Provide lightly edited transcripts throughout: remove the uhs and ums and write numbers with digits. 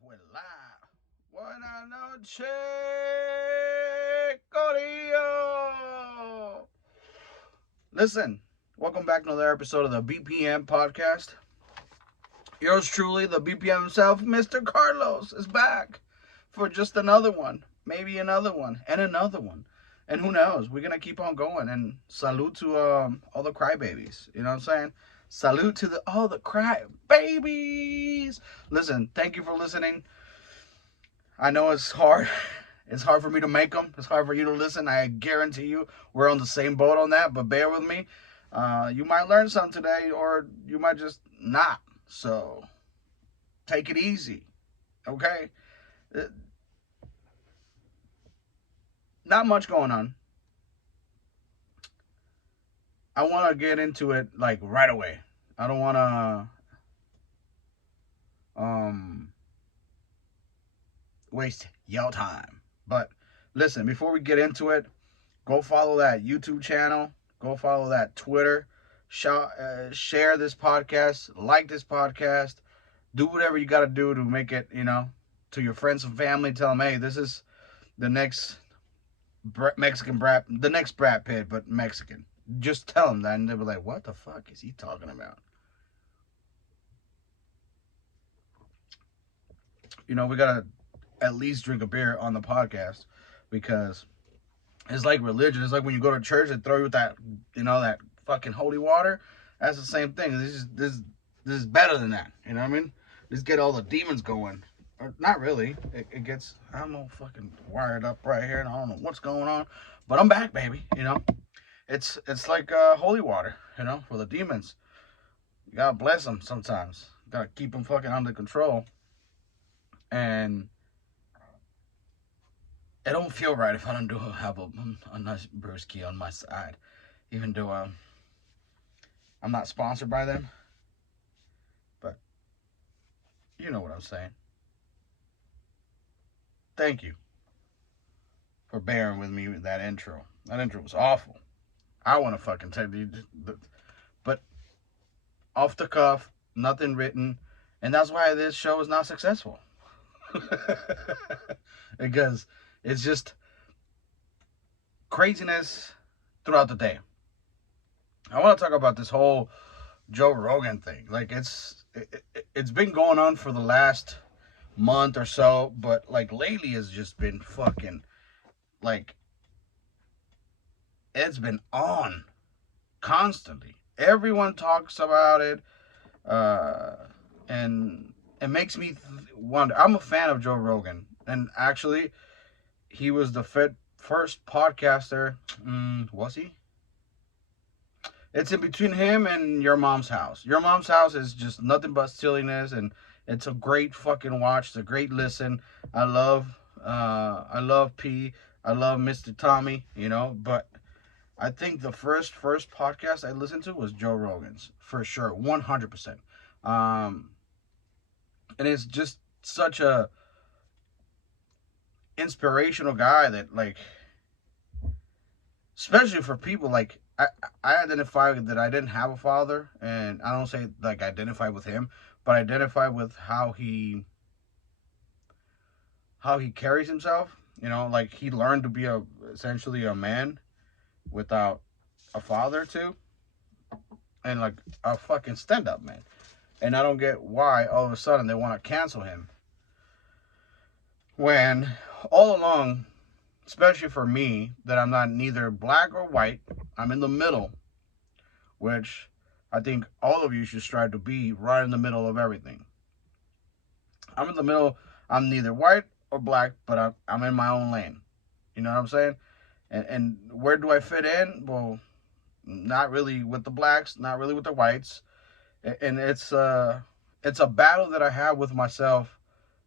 Hola. Buenas noches, Corillo. Listen, welcome back to another episode of the BPM podcast. Yours truly, the BPM himself, Mr. Carlos, is back for just another one, maybe another one, and another one. And who knows? We're gonna keep on going. And salute to all the crybabies. You know what I'm saying? Salute to all the crybabies. Listen, thank you for listening. I know it's hard. It's hard for me to make them. It's hard for you to listen. I guarantee you we're on the same boat on that, but bear with me. You might learn something today, or you might just not. So take it easy, okay? Uh, Not much going on. I want to get into it like right away. I don't want to waste your time. But listen, before we get into it, go follow that YouTube channel. Go follow that Twitter. Share this podcast. Like this podcast. Do whatever you got to do to make it, to your friends and family. Tell them, hey, this is the next Mexican Brad, the next Brad Pitt, but Mexican. Just tell them that, and they'll be like, what the fuck is he talking about? We got to at least drink a beer on the podcast because it's like religion. It's like when you go to church and throw you with that, that fucking holy water. That's the same thing. This is better than that. You know what I mean? Just get all the demons going. Or not really. It gets, I'm all fucking wired up right here, and I don't know what's going on, but I'm back, baby. It's like holy water, for the demons. You gotta bless them sometimes. You gotta keep them fucking under control, and it don't feel right if I don't have a nice brewski on my side, even though I'm not sponsored by them, but you know what I'm saying. Thank you for bearing with me with that intro. That intro was awful. I want to fucking tell you, but off the cuff, nothing written, and that's why this show is not successful. Because it's just craziness throughout the day. I want to talk about this whole Joe Rogan thing. Like it's been going on for the last month or so, but like lately has just been fucking like it's been on constantly. Everyone talks about it, uh, and it makes me wonder. I'm a fan of Joe Rogan, and actually, he was the first podcaster. Was he? It's in between him and Your Mom's House. Your Mom's House is just nothing but silliness, and it's a great fucking watch. It's a great listen. I love P. I love Mr. Tommy. But I think the first podcast I listened to was Joe Rogan's for sure, 100%. Um, and it's just such a inspirational guy that like, especially for people like I identify that I didn't have a father, and I don't say like identify with him, but identify with how he carries himself. Like he learned to be essentially a man without a father too, and like a fucking stand up man. And I don't get why all of a sudden they want to cancel him when all along, especially for me, that I'm not neither black or white, I'm in the middle, which I think all of you should strive to be right in the middle of everything. I'm in the middle. I'm neither white or black, but I'm in my own lane. You know what I'm saying? And where do I fit in? Well, not really with the blacks, not really with the whites, and it's a battle that I have with myself,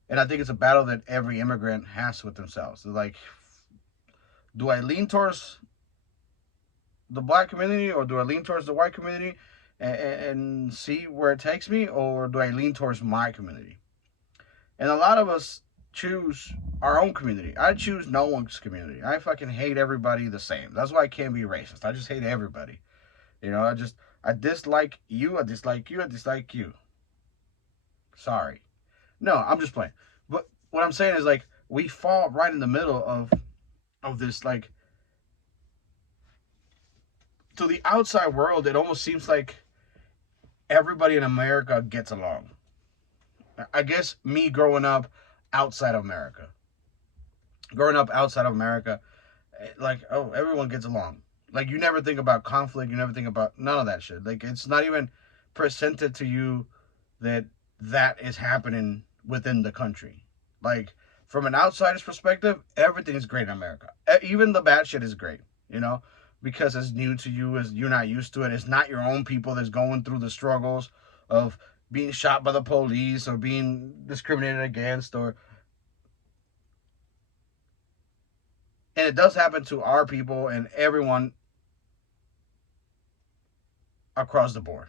and I think it's a battle that every immigrant has with themselves. Like, do I lean towards the black community, or do I lean towards the white community, and see where it takes me, or do I lean towards my community? And a lot of us choose our own community. I choose no one's community. I fucking hate everybody the same. That's why I can't be racist. I just hate everybody. I dislike you. I dislike you. I dislike you. Sorry. No, I'm just playing. what I'm saying is like we fall right in the middle of this like to the outside world. It almost seems like everybody in America gets along. I guess me outside of America, growing up outside of America, like oh everyone gets along. Like you never think about conflict. You never think about none of that shit. Like it's not even presented to you that that is happening within the country. Like from an outsider's perspective, everything's great in America. Even the bad shit is great, you know, because it's new to you, as you're not used to it. It's not your own people that's going through the struggles of being shot by the police or being discriminated against or and it does happen to our people and everyone across the board.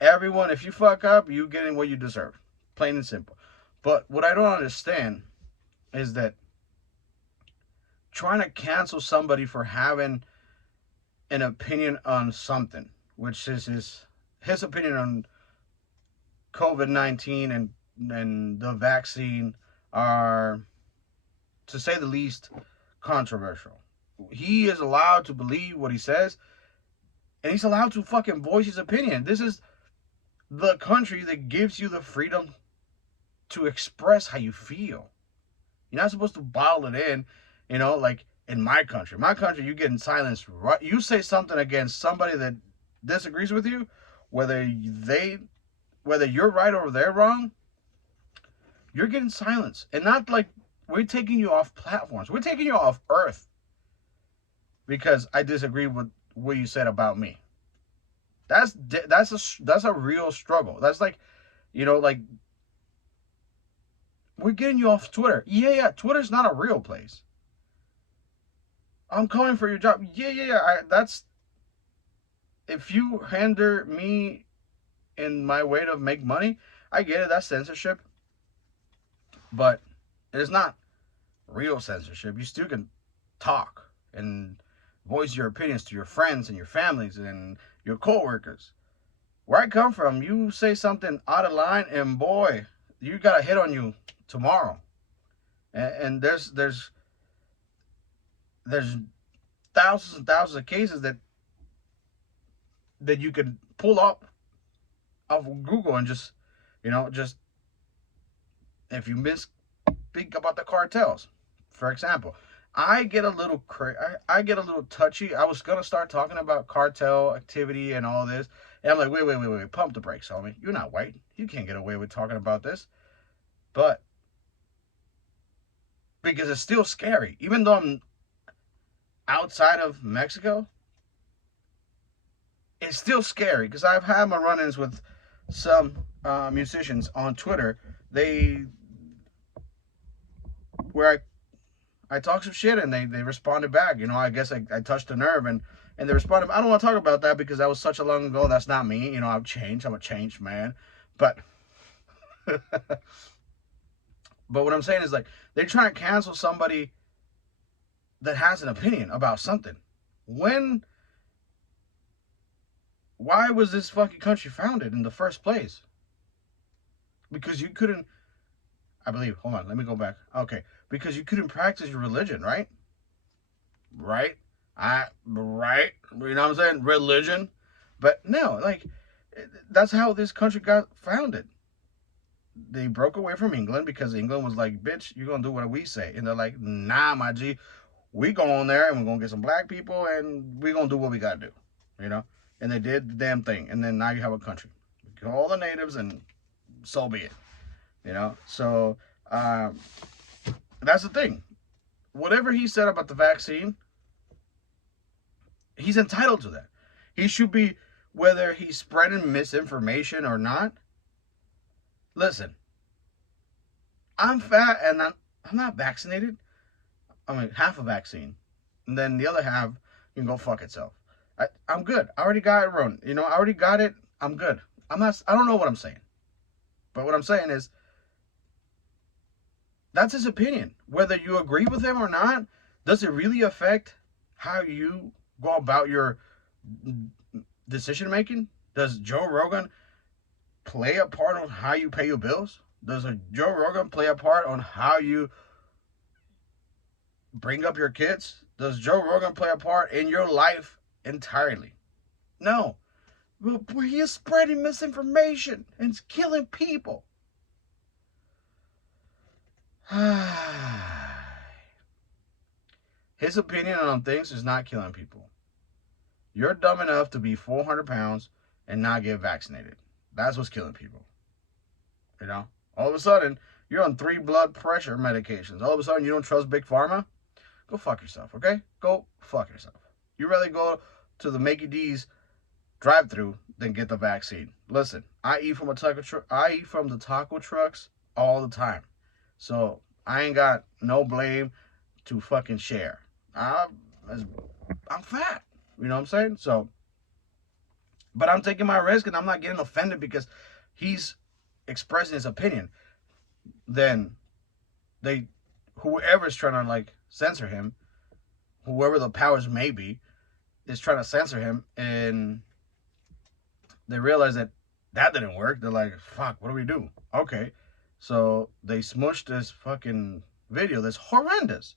Everyone, if you fuck up, you getting what you deserve. Plain and simple. But what I don't understand is that trying to cancel somebody for having an opinion on something, which is his opinion on COVID-19 and the vaccine are, to say the least, controversial. He is allowed to believe what he says, and he's allowed to fucking voice his opinion. This is the country that gives you the freedom to express how you feel. You're not supposed to bottle it in, you know, like in my country. My country, you get in silence. Right? You say something against somebody that disagrees with you, whether you're right or they're wrong, you're getting silence. And not like we're taking you off platforms. We're taking you off earth because I disagree with what you said about me. That's a real struggle. That's like, you know, like we're getting you off Twitter. Yeah, Twitter's not a real place. I'm calling for your job. Yeah. That's if you hinder me in my way to make money, I get it. That's censorship, but it is not real censorship. You still can talk and voice your opinions to your friends and your families and your coworkers. Where I come from, you say something out of line, and boy, you got a hit on you tomorrow. And there's thousands and thousands of cases that you could pull up of Google and just, you know, just if you speak about the cartels, for example, I get a little I get a little touchy. I was gonna start talking about cartel activity and all this, and I'm like, wait, pump the brakes, homie. You're not white. You can't get away with talking about this. But because it's still scary, even though I'm outside of Mexico, it's still scary because I've had my run-ins with some musicians on Twitter. Where I talked some shit and they responded back. You know, I guess I touched a nerve and they responded. I don't want to talk about that because that was such a long ago. That's not me. You know, I've changed. I'm a changed man. But but what I'm saying is like they're trying to cancel somebody that has an opinion about something. Why was this fucking country founded in the first place? Because you couldn't, I believe, hold on, let me go back. Okay, because you couldn't practice your religion, right? Right? Right? You know what I'm saying? Religion. But no, like, that's how this country got founded. They broke away from England because England was like, bitch, you're going to do what we say. And they're like, nah, my G, we go on there and we're going to get some black people and we're going to do what we got to do, you know? And they did the damn thing. And then now you have a country. Get all the natives and so be it, you know? So that's the thing. Whatever he said about the vaccine, he's entitled to that. He should be, whether he's spreading misinformation or not. Listen, I'm fat and I'm not vaccinated. I mean, half a vaccine. And then the other half, you can go fuck itself. I'm good. I already got it run. You know, I already got it. I'm good. I don't know what I'm saying. But what I'm saying is, that's his opinion. Whether you agree with him or not, does it really affect how you go about your decision making? Does Joe Rogan play a part on how you pay your bills? Does a Joe Rogan play a part on how you bring up your kids? Does Joe Rogan play a part in your life entirely? No. Well, he is spreading misinformation and killing people. His opinion on things is not killing people. You're dumb enough to be 400 pounds and not get vaccinated. That's what's killing people. You know? All of a sudden, you're on 3 blood pressure medications. All of a sudden, you don't trust Big Pharma? Go fuck yourself, okay? Go fuck yourself. You'd rather go to the Mickey D's drive-through than get the vaccine. Listen, I eat from the taco trucks all the time. So, I ain't got no blame to fucking share. I'm fat. You know what I'm saying? So, but I'm taking my risk and I'm not getting offended because he's expressing his opinion. Then whoever's trying to like censor him, whoever the powers may be, is trying to censor him, and they realize that didn't work. They're like, fuck, what do we do? Okay. So they smushed this fucking video that's horrendous.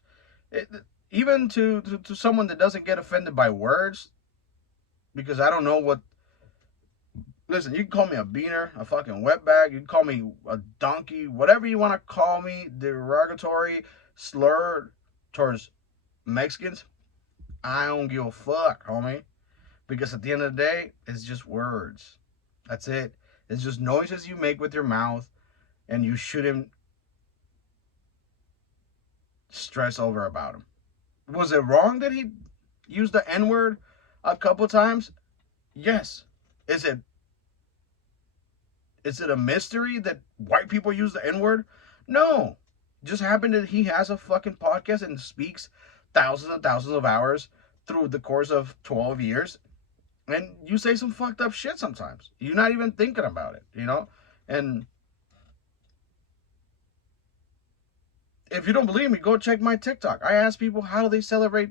Even to someone that doesn't get offended by words, because I don't know what. Listen, you can call me a beaner, a fucking wetbag, you can call me a donkey, whatever you want to call me, derogatory slur towards Mexicans. I don't give a fuck, homie. Because at the end of the day, it's just words. That's it. It's just noises you make with your mouth, and you shouldn't stress over about them. Was it wrong that he used the N-word a couple times? Yes. Is it a mystery that white people use the N-word? No. Just happened that he has a fucking podcast and speaks thousands and thousands of hours through the course of 12 years. And you say some fucked up shit sometimes. You're not even thinking about it, you know? And if you don't believe me, go check my TikTok. I ask people, how do they celebrate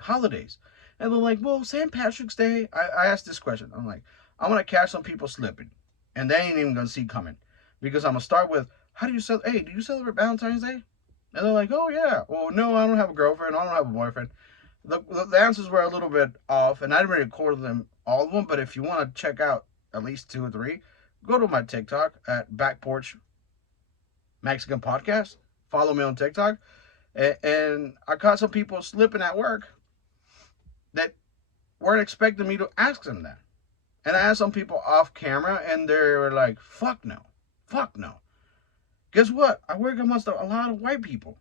holidays? And they're like, well, St. Patrick's Day. I asked this question. I'm like, I'm going to catch some people slipping. And they ain't even going to see coming. Because I'm going to start with, do you celebrate Valentine's Day? And they're like, oh, yeah. Well, no, I don't have a girlfriend. I don't have a boyfriend. The answers were a little bit off, and I didn't record them, all of them, but if you want to check out at least 2 or 3, go to my TikTok at Back Porch Mexican Podcast. Follow me on TikTok. And I caught some people slipping at work that weren't expecting me to ask them that. And I asked some people off camera, and they were like, fuck no. Fuck no. Guess what? I work amongst a lot of white people.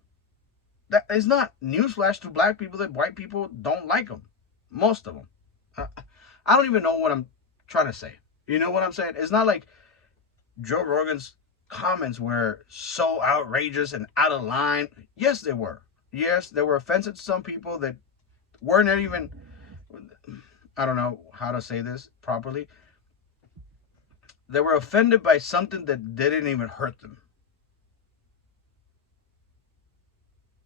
That is not newsflash to black people that white people don't like them. Most of them. I don't even know what I'm trying to say. You know what I'm saying? It's not like Joe Rogan's comments were so outrageous and out of line. Yes, they were. Yes, they were offensive to some people that weren't even, I don't know how to say this properly. They were offended by something that didn't even hurt them.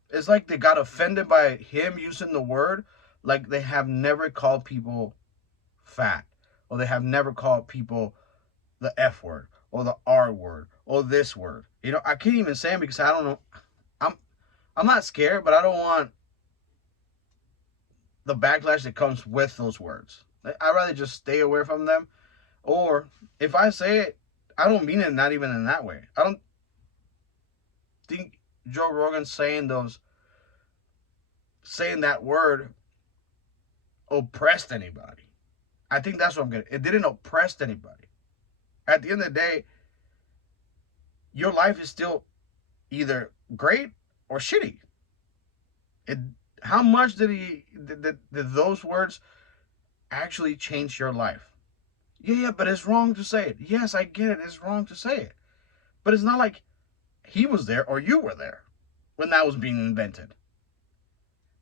It's like they got offended by him using the word like they have never called people fat, or they have never called people the F word or the R word or this word. You know, I can't even say them because I don't know. I'm not scared, but I don't want the backlash that comes with those words. I'd rather just stay away from them. Or if I say it, I don't mean it not even in that way. I don't think Joe Rogan saying that word oppressed anybody. I think that's what I'm getting. It didn't oppress anybody. At the end of the day, your life is still either great or shitty. How much did those words actually change your life? Yeah, but it's wrong to say it. Yes, I get it. It's wrong to say it. But it's not like he was there or you were there when that was being invented.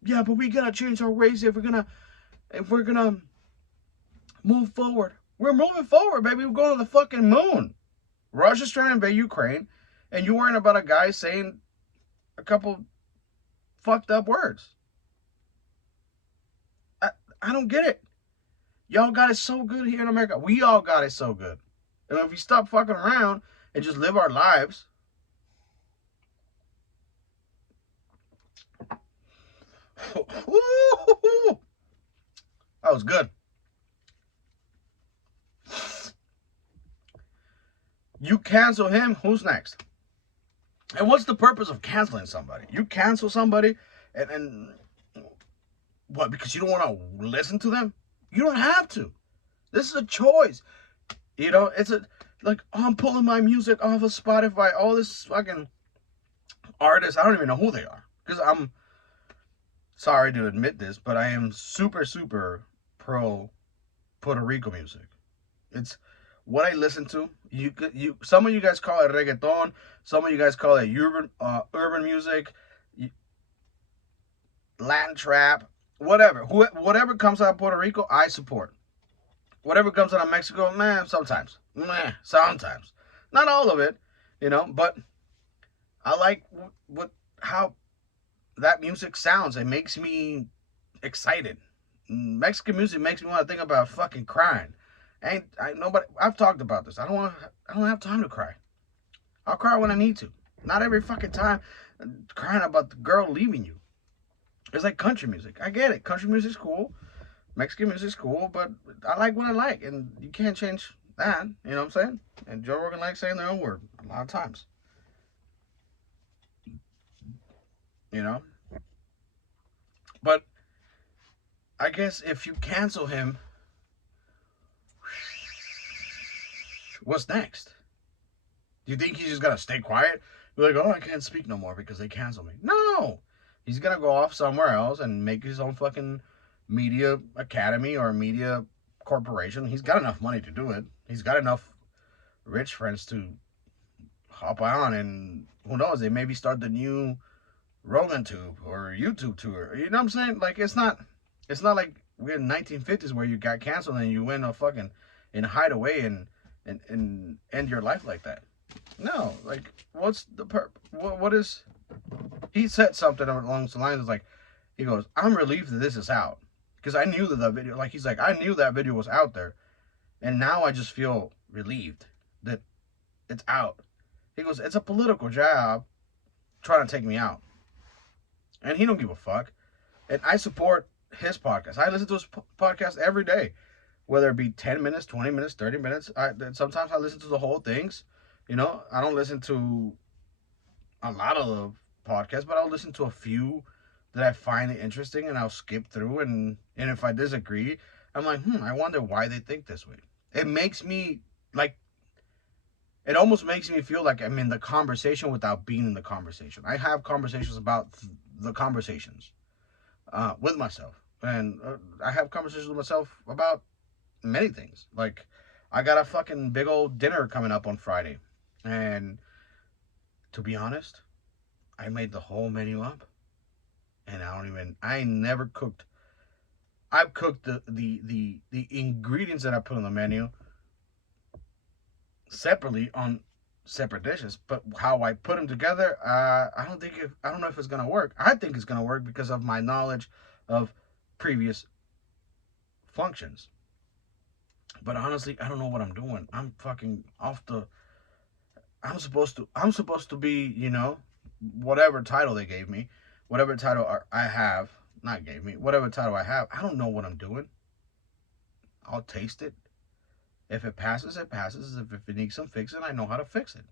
Yeah, but we gotta change our ways if we're gonna move forward. We're moving forward, baby. We're going to the fucking moon. Russia's trying to invade Ukraine, and you're worrying about a guy saying a couple fucked up words. I don't get it. Y'all got it so good here in America. We all got it so good. And if you stop fucking around and just live our lives. That was good. You cancel him, who's next? And what's the purpose of canceling somebody? You cancel somebody, and what? Because you don't want to listen to them? You don't have to. This is a choice. You know, it's a like, oh, I'm pulling my music off of Spotify. All this fucking artists, I don't even know who they are. Because I'm sorry to admit this, but I am super, super pro Puerto Rico music. It's what I listen to. Some of you guys call it reggaeton. Some of you guys call it urban music, Latin trap, whatever. Whatever comes out of Puerto Rico, I support. Whatever comes out of Mexico, man, sometimes. Sometimes. Not all of it, you know, but I like how that music sounds. It makes me excited. Mexican music makes me want to think about fucking crying. I've talked about this. I don't have time to cry. I'll cry when I need to. Not every fucking time crying about the girl leaving you. It's like country music. I get it. Country music's cool. Mexican music's cool, but I like what I like, and you can't change that. You know what I'm saying? And Joe Rogan likes saying their own word a lot of times. You know? But I guess if you cancel him, what's next? Do you think he's just gonna stay quiet? Be like, oh, I can't speak no more because they canceled me. No! He's gonna go off somewhere else and make his own fucking media academy or media corporation. He's got enough money to do it. He's got enough rich friends to hop on, and who knows, they maybe start the new Rogan tube or YouTube tour. You know what I'm saying? Like, it's not like we're in the 1950s where you got canceled and you went a fucking and hide away and end your life like that. No, like, what's the what is? He said something along the lines of like, he goes, I'm relieved that this is out. Because I knew that video, like, he's like, I knew that video was out there. And now I just feel relieved that it's out. He goes, it's a political job trying to take me out. And he don't give a fuck. And I support his podcast. I listen to his podcast every day. Whether it be 10 minutes, 20 minutes, 30 minutes. Sometimes I listen to the whole things. You know, I don't listen to a lot of the podcasts, but I'll listen to a few that I find it interesting, and I'll skip through, and if I disagree, I'm like, I wonder why they think this way. It makes me, like, it almost makes me feel like I'm in the conversation without being in the conversation. I have conversations about the conversations with myself, and I have conversations with myself about many things. Like, I got a fucking big old dinner coming up on Friday, and to be honest, I made the whole menu up. And I never cooked. I've cooked the ingredients that I put on the menu separately on separate dishes, but how I put them together, I don't know if it's gonna work. I think it's gonna work because of my knowledge of previous functions. But honestly, I don't know what I'm doing. I'm fucking off the. I'm supposed to be, you know, whatever title they gave me. Whatever title I have, not gave me, whatever title I have, I don't know what I'm doing. I'll taste it. If it passes, it passes. If it needs some fixing, I know how to fix it.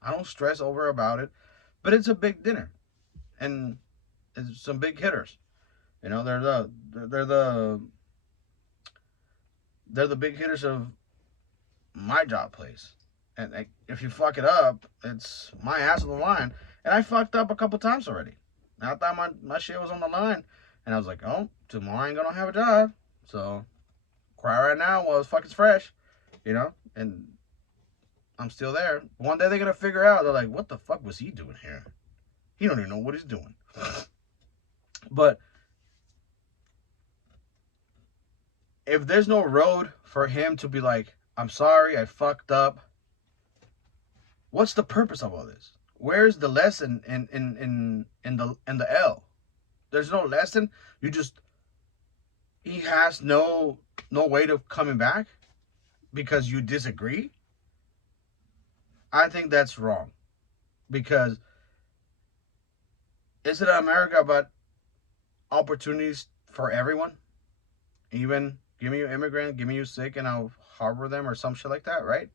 I don't stress over about it. But it's a big dinner. And it's some big hitters. You know, they're the big hitters of my job place. And if you fuck it up, it's my ass on the line. And I fucked up a couple times already. I thought my shit was on the line. And I was like, oh, tomorrow I ain't gonna have a job. So, cry right now while it's fucking fresh. You know? And I'm still there. One day they're gonna figure out, they're like, what the fuck was he doing here? He don't even know what he's doing. But, if there's no road for him to be like, I'm sorry, I fucked up. What's the purpose of all this? Where's the lesson in the L? There's no lesson. He has no way of coming back because you disagree. I think that's wrong because isn't America about opportunities for everyone? Even give me an immigrant, give me you sick, and I'll harbor them or some shit like that, right?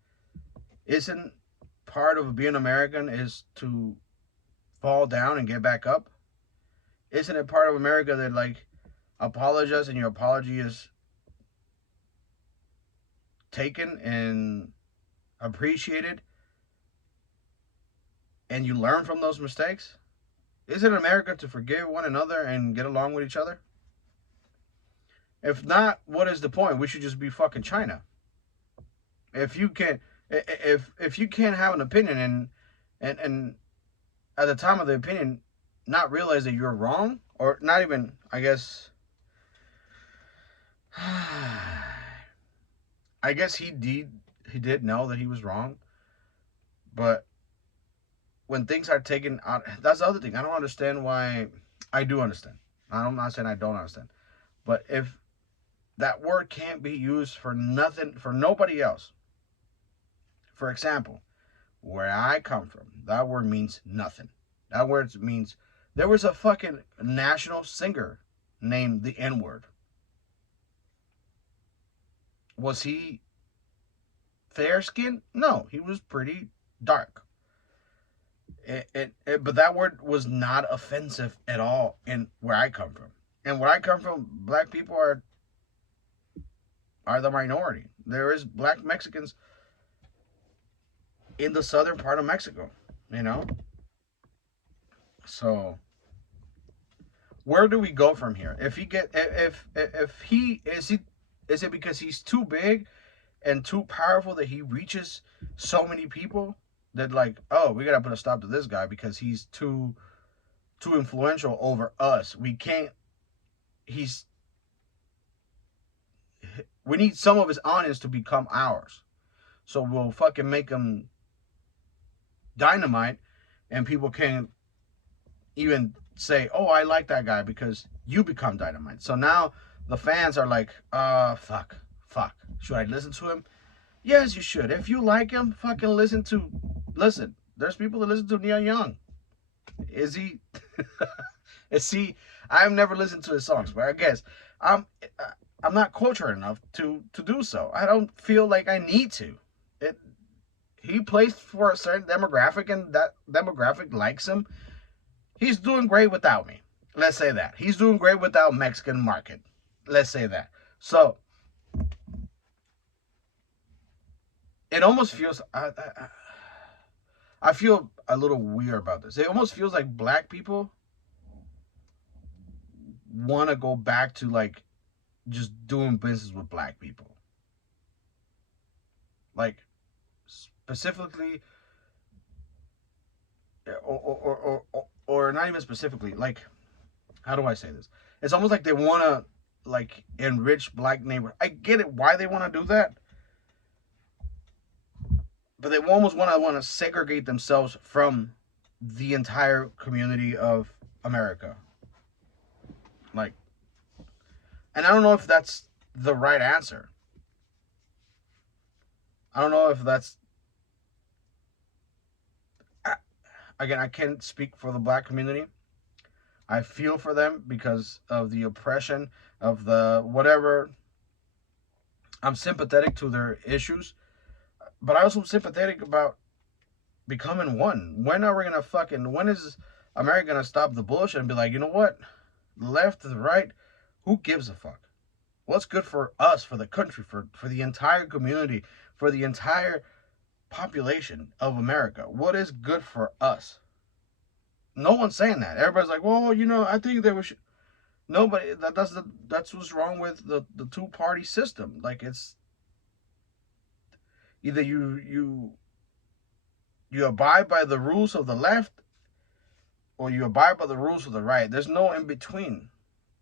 Isn't part of being American is to fall down and get back up? Isn't it part of America that like apologize and your apology is taken and appreciated and you learn from those mistakes? Isn't America to forgive one another and get along with each other? If not, what is the point? We should just be fucking China. If you can't, if you can't have an opinion and at the time of the opinion, not realize that you're wrong or not even, I guess, I guess he did know that he was wrong, but when things are taken out, that's the other thing. I don't understand why. I do understand. I'm not saying I don't understand, but if that word can't be used for nothing for nobody else. For example, where I come from, that word means nothing. That word means there was a fucking national singer named the N word. Was he fair skinned? No, he was pretty dark. But that word was not offensive at all in where I come from. And where I come from, black people are the minority. There is black Mexicans in the southern part of Mexico, you know. So where do we go from here? If he get if he is it because he's too big and too powerful that he reaches so many people that like, oh, we gotta put a stop to this guy because he's too influential over us. We can't. He's we need some of his audience to become ours. So we'll fucking make him dynamite, and people can even say, "Oh, I like that guy because you become dynamite." So now the fans are like, fuck, fuck. Should I listen to him? Yes, you should. If you like him, fucking listen. There's people that listen to Neil Young. Is he? Is he? I've never listened to his songs, but I guess I'm I'm not cultured enough to do so. I don't feel like I need to. It he plays for a certain demographic, and that demographic likes him. He's doing great without me. Let's say that. He's doing great without Mexican market. Let's say that. So it almost feels I feel a little weird about this. It almost feels like black people want to go back to like just doing business with black people. Like specifically or not even specifically, like how do I say this? It's almost like they want to like enrich black neighborhoods. I get it why they want to do that, but they almost want to segregate themselves from the entire community of America. Like, and I don't know if that's the right answer. I don't know if that's again. I can't speak for the black community. I feel for them because of the oppression of the whatever. I'm sympathetic to their issues, but I also sympathetic about becoming one. When are we gonna fucking? When is America gonna stop the bullshit and be like, you know what, left to the right, who gives a fuck? What's good for us, for the country, for the entire community, for the entire population of America? What is good for us? No one's saying that. Everybody's like, well, I think there was nobody. That's what's wrong with the two party system. Like it's either you abide by the rules of the left or you abide by the rules of the right. There's no in between.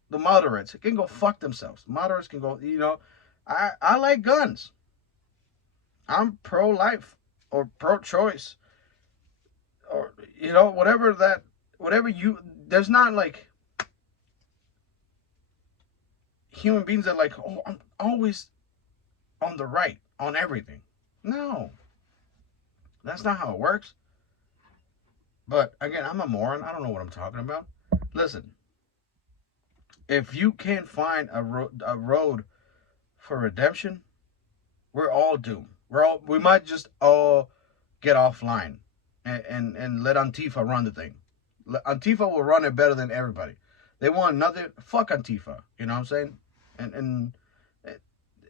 The moderates can go fuck themselves. Moderates can go. I like guns. I'm pro life or pro choice or whatever you. There's not like human beings that like, oh, I'm always on the right on everything. No. That's not how it works. But again, I'm a moron. I don't know what I'm talking about. Listen, if you can't find a road for redemption, we're all doomed. We might just all get offline and let Antifa run the thing. Antifa will run it better than everybody. They want nothing. Fuck Antifa. You know what I'm saying? And it,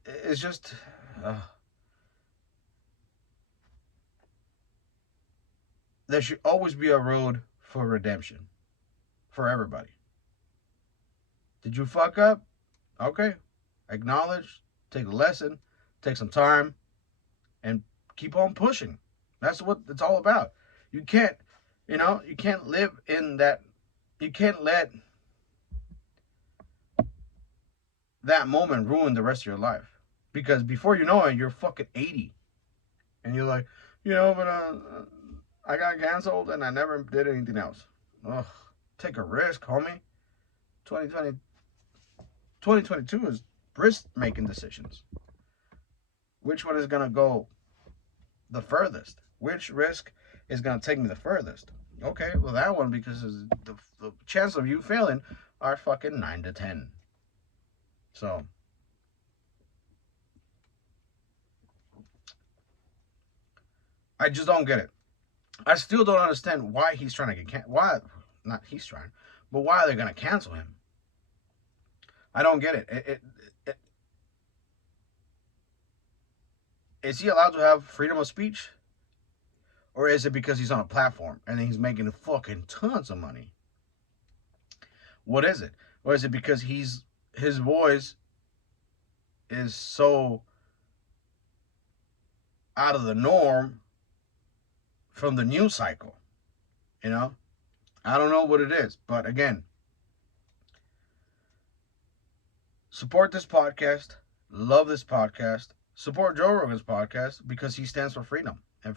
it's just. There should always be a road for redemption for everybody. Did you fuck up? Okay. Acknowledge, take a lesson, take some time, and keep on pushing. That's what it's all about. You can't, you can't live in that. You can't let that moment ruin the rest of your life. Because before you know it, you're fucking 80. And you're like, but I got canceled and I never did anything else. Ugh. Take a risk, homie. 2022 is risk making decisions. Which one is going to go the furthest? Which risk is going to take me the furthest? Okay, well, that one, because the chance of you failing are fucking 9 to 10. So, I just don't get it. I still don't understand why he's trying to get canceled. Why? Not he's trying, but why are they going to cancel him? I don't get it. Is he allowed to have freedom of speech? Or is it because he's on a platform and he's making fucking tons of money? What is it? Or is it because his voice is so out of the norm from the news cycle? I don't know what it is. But again, support this podcast. Love this podcast. Support Joe Rogan's podcast because he stands for freedom. And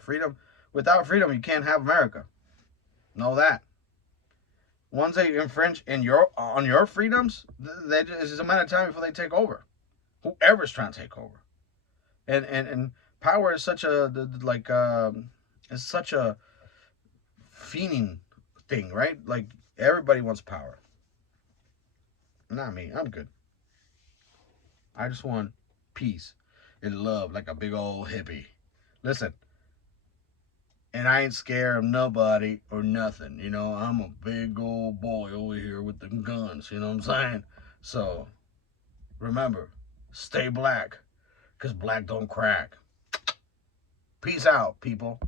without freedom, you can't have America. Know that. Once they infringe on your freedoms, it's just a matter of time before they take over. Whoever's trying to take over. And power is such a it's such a fiending thing, right? Like everybody wants power. Not me. I'm good. I just want peace and love like a big old hippie. Listen, and I ain't scared of nobody or nothing. I'm a big old boy over here with the guns. You know what I'm saying? So, remember, stay black, because black don't crack. Peace out, people.